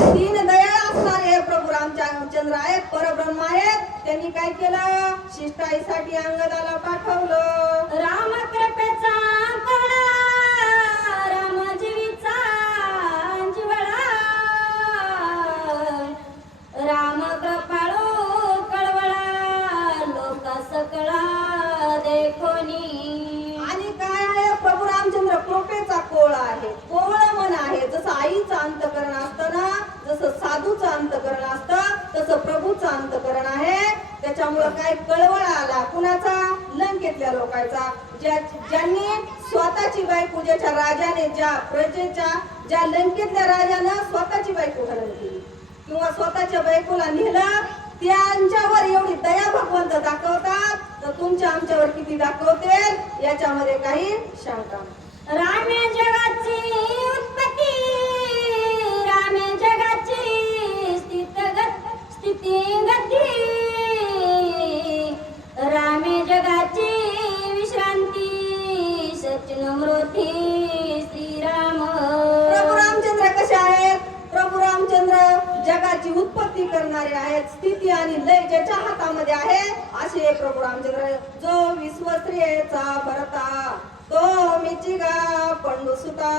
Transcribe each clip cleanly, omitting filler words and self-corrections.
दीनदयाळ असणारे प्रभू रामचंद्र आहेत, परब्रह्म आहेत. त्यांनी काय केलं? शिष्टाईसाठी अंगदाला पाठवलं. राम कृपेचा कळा, राम जीवीचा जिवळा, राम कृपाळू कळवळा, लोक सकळा देखोनी. आणि काय आहे? प्रभू रामचंद्र कृपेचा कोळ आहे, कोवळ मन आहे. जसं आईचं अंतकरण असतं ना, जसं साधूचं अंतकरण असतं, तसं प्रभूचं अंतकरण आहे. त्याच्यामुळं काय कळवळ आला कुणाचा? लंकेतल्या लोकांचा. ज्यांनी स्वतःची बायको, ज्याच्या राजाने, ज्या प्रजेच्या, ज्या लंकेतल्या राजानं स्वतःची बायको हरण केली किंवा स्वतःच्या बायकोला नेलं, त्यांच्यावर एवढी दया भगवंत दाखवतात, तर तुमच्या आमच्यावर किती दाखवतील याच्यामध्ये काही शंका नाही. रामे जगाची उत्पत्ती, रामे जगाची स्थिती गती, रामे जगाची विश्रांती, सचिन मृती श्रीराम. प्रभू रामचंद्र कसे आहेत? प्रभू रामचंद्र जगाची उत्पत्ती करणारे आहेत, स्थिती आणि लय ज्याच्या हातामध्ये आहे असे प्रभू रामचंद्र. जो विश्वस्त्रियेचा भरता, तो मिचिगा पंडुसुता,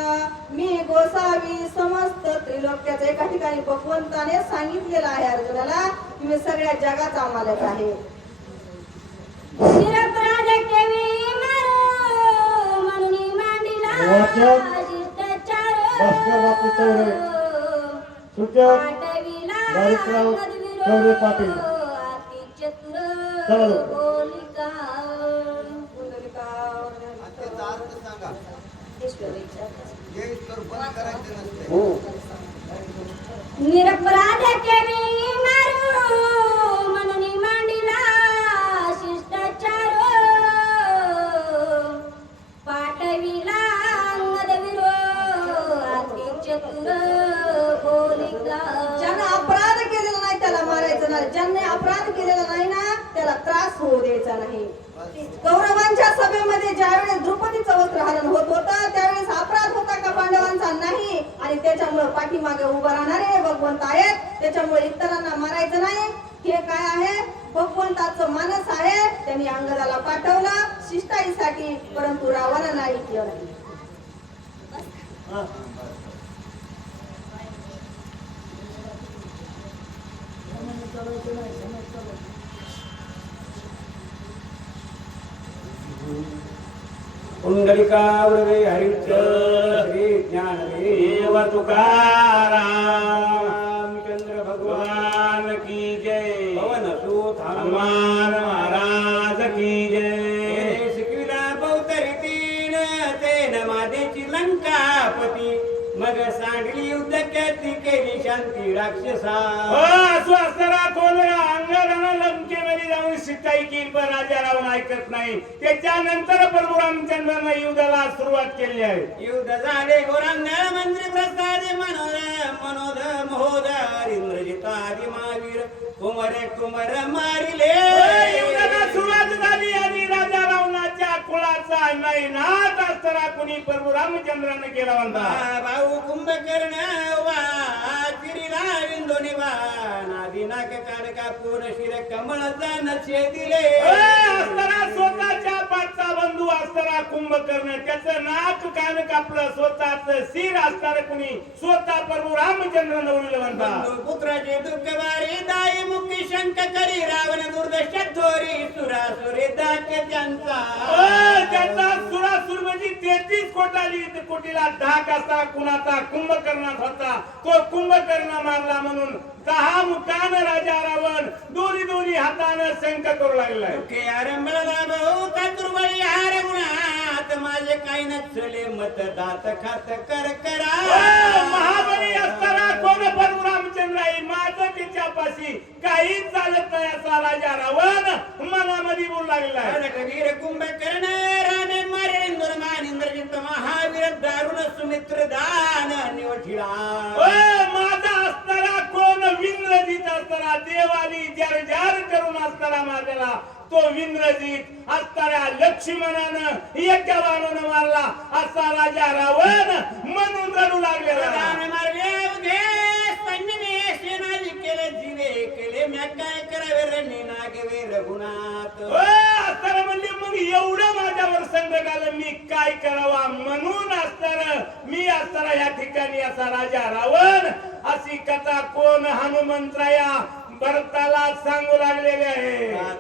मी गोसावी समस्त त्रिलोक्याचा. एका ठिकाणी भगवंताने सांगितलेलं आहे अर्जुनाला, तुम्ही सगळ्या जगाचा मालक आहे. निरपराध केवी मारो, म्हणून मांडिला शिष्टाचार, पाठविला चौरे पाटील अति चतुर बोलिका. निरपराध केवी मारो, म्हणून मांडिला शिष्टाचार, पाठविला अंगदवीरो अति चतुर बोलिका. ज्यानं अपराध केलेला नाही त्याला मारायचं नाही, ज्याने अपराध केलेला नाही ना त्याला त्रास होऊ द्यायचा नाही. कौरवांच्या सभेमध्ये ज्यावेळेस द्रौपदीचं वस्त्रहरण होत होतं त्यावेळेस अपराध होता का पांडवांचा? नाही. आणि त्याच्यामुळे पाठीमागे उभं राहणारे भगवंत आहेत. त्याच्यामुळे इतरांना मारायचं नाही. हे काय आहे? भगवंताचं मानस आहे. त्यांनी अंगदाला पाठवलं शिष्टाईसाठी, परंतु रावण नाही केलं. पुंडलिकावरवे हरिच श्री ज्ञानदेव तुकाराम चंद्र भगवान की जय. पवन सुत हनुमान महाराज की जय. शिकविला पौतरी तीन तेन मादेची लंकापती, मग सांडली युद्ध ख्याती केली शांती राक्षसा. स्वस्तरा कोणा अंगाला लंकेमध्ये जाऊन शिटाई केली, पण राजा रावण ऐकत नाही. त्याच्यानंतर प्रभू रामचंद्रांना युद्धाला सुरुवात केली आहे. युद्ध झाले घोरांगण मंत्री प्रसाद मनोद महोदर इंद्रजितादि महावीर कुमरे कुमर मारिले. युद्धाला सुरुवात झाली आणि राजा रावणाच्या कुळाचा नाही नाथ असताना कुणी प्रभू रामचंद्राने केला म्हणता. भाऊ कुंभकर्ण चिरीला विंदोनी नादिनाक कानका पूर्ण शिर कमळाचा नक्षे दिले. असताना स्वतःच्या पाठचा बंधू असताना कुंभकर्ण त्याचं नाक कान कापलं, स्वतःच शिर असताना कुणी स्वतः प्रभू रामचंद्र नवरीला म्हणता. पुत्राचे दुःख वारी दाई मुक्ती शंक करी रावण दुर्दशा थोरी सुरासुरे दाके त्यांचा. त्याचा सुरासुर म्हणजे 33 कोटीला धाक असता कुणाचा? कुंभकर्णात होता. तो कुंभकर्ण मारला म्हणून 10 मुखान राजा रावण दोन्ही दोन्ही हातानं शंक करू लागलाय. माझे काही नसले मत दात खात कर करा. महाबली असताना कोण प्रभू रामचंद्र आहे? माझं तिच्यापाशी काहीच चालत नाही असा राजा रावण मनामध्ये बोलू लागला. वीर कुंभकर्ण राणे मारे इंद्रमान इंद्रजित महावीर दारुण सुमित्र दान निवठिला. माझा असताना कोण? विंद्रजित असताना देवानी जार करून असताना माझ्याला तो विंद्रजित असताना लक्ष्मणानं एका बाणानं मारला असा राजा रावण म्हणून रडू लागलेला. मारले ते म्या काय करावे रे नागवे रघुनाथ असताना म्हणले मग एवढं माझ्यावर संकट आलं मी काय करावा म्हणून असताना मी असताना या ठिकाणी असा राजा रावण अशी कथा कोण हनुमंतराया भरताला सांगू लागलेले आहे